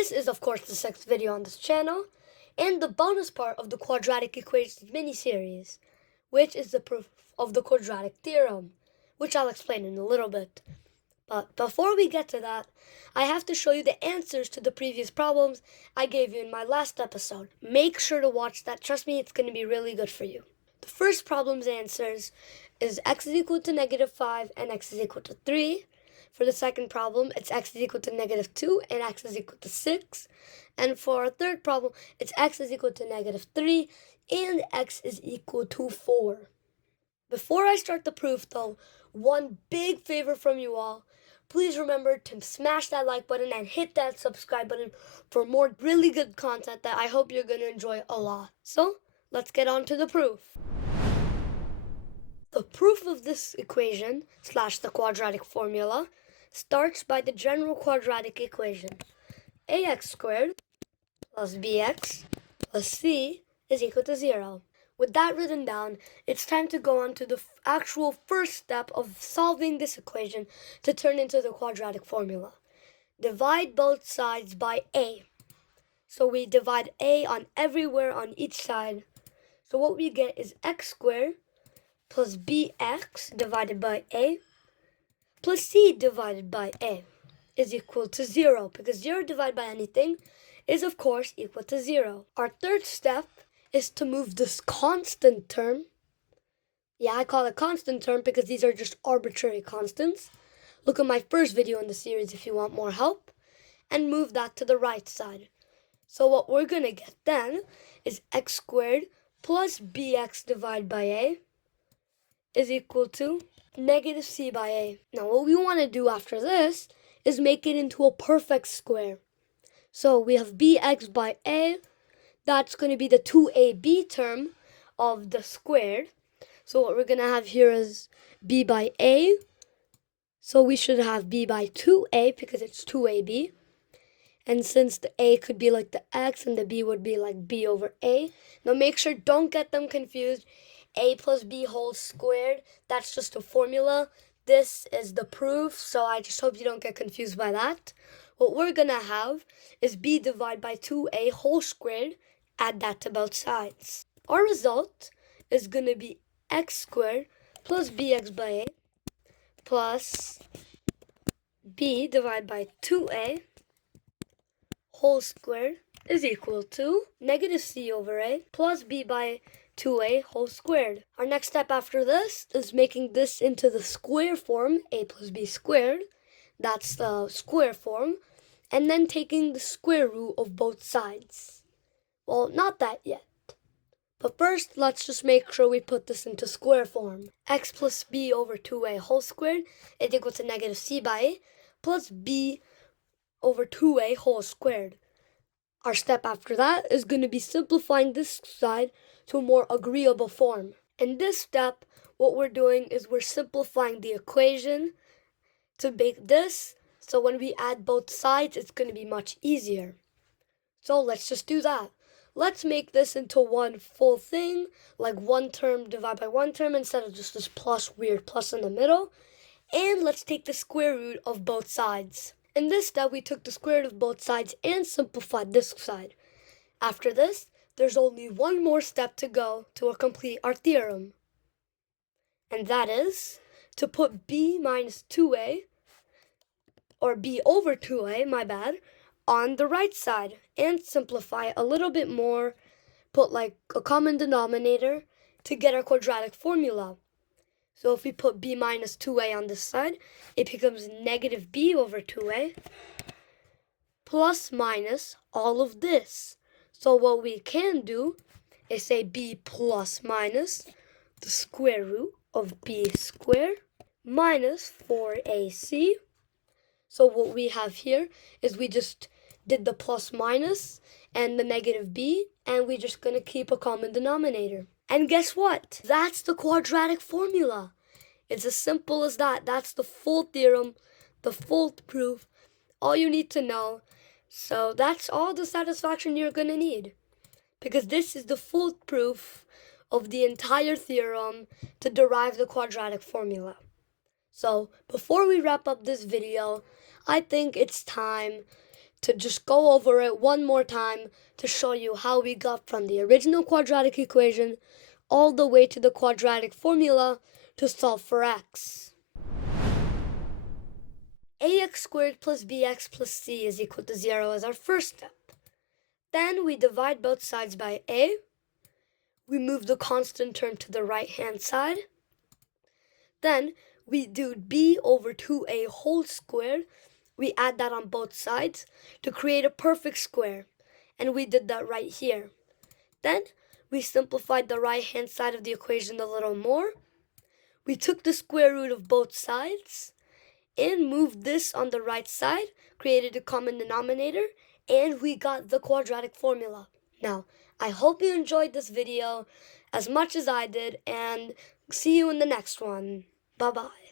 This is of course the sixth video on this channel, and the bonus part of the quadratic equations mini-series, which is the proof of the quadratic theorem, which I'll explain in a little bit. But before we get to that, I have to show you the answers to the previous problems I gave you in my last episode. Make sure to watch that. Trust me, it's going to be really good for you. The first problem's answers is x is equal to -5 and x is equal to 3. For the second problem, it's x is equal to -2 and x is equal to 6. And for our third problem, it's x is equal to -3 and x is equal to 4. Before I start the proof though, one big favor from you all. Please remember to smash that like button and hit that subscribe button for more really good content that I hope you're going to enjoy a lot. So, let's get on to the proof. The proof of this equation, / the quadratic formula, starts by the general quadratic equation. ax squared plus bx plus c is equal to 0. With that written down, it's time to go on to the actual first step of solving this equation to turn into the quadratic formula. Divide both sides by a. So we divide a on everywhere on each side. So what we get is x squared plus bx divided by a plus c divided by a is equal to 0, because 0 divided by anything is of course equal to 0. Our third step is to move this constant term. Yeah, I call it constant term because these are just arbitrary constants. Look at my first video in the series if you want more help. And move that to the right side. So what we're going to get then is x squared plus bx divided by a is equal to -c by a. Now what we want to do after this is make it into a perfect square. So we have bx by a. That's going to be the 2ab term of the squared. So what we're going to have here is b by a. So we should have b by 2a because it's 2ab. And since the a could be like the x and the b would be like b over a. Now make sure don't get them confused. A plus b whole squared, that's just a formula. This is the proof, so I just hope you don't get confused by that. What we're going to have is b divided by 2a whole squared. Add that to both sides. Our result is going to be x squared plus bx by a plus b divided by 2a whole squared is equal to -c over a plus b by 2a whole squared. Our next step after this is making this into the square form, a plus b squared. That's the square form. And then taking the square root of both sides. Well, not that yet. But first, let's just make sure we put this into square form. X plus b over 2a whole squared is equal to -c by a plus b over 2a whole squared. Our step after that is going to be simplifying this side to a more agreeable form. In this step, what we're doing is we're simplifying the equation to make this, so when we add both sides, it's going to be much easier. So let's just do that. Let's make this into one full thing, like one term divided by one term instead of just this weird plus in the middle. And let's take the square root of both sides. In this step, we took the square root of both sides and simplified this side. After this, there's only one more step to go to complete our theorem. And that is to put b minus 2a, or b over 2a, my bad, on the right side and simplify it a little bit more, put like a common denominator to get our quadratic formula. So if we put b minus 2a on this side, it becomes -b over 2a plus minus all of this. So what we can do is say b plus minus the square root of b squared minus 4ac. So what we have here is we just did the plus minus and the -b, and we're just going to keep a common denominator. And guess what? That's the quadratic formula. It's as simple as that. That's the full theorem, the full proof, all you need to know. So that's all the satisfaction you're going to need, because this is the full proof of the entire theorem to derive the quadratic formula. So before we wrap up this video, I think it's time to just go over it one more time to show you how we got from the original quadratic equation all the way to the quadratic formula to solve for x. Ax squared plus bx plus c is equal to 0 as our first step. Then we divide both sides by a. We move the constant term to the right-hand side. Then we do b over 2a whole squared. We add that on both sides to create a perfect square. And we did that right here. Then we simplified the right-hand side of the equation a little more. We took the square root of both sides and moved this on the right side, created a common denominator, and we got the quadratic formula. Now, I hope you enjoyed this video as much as I did, and see you in the next one. Bye-bye.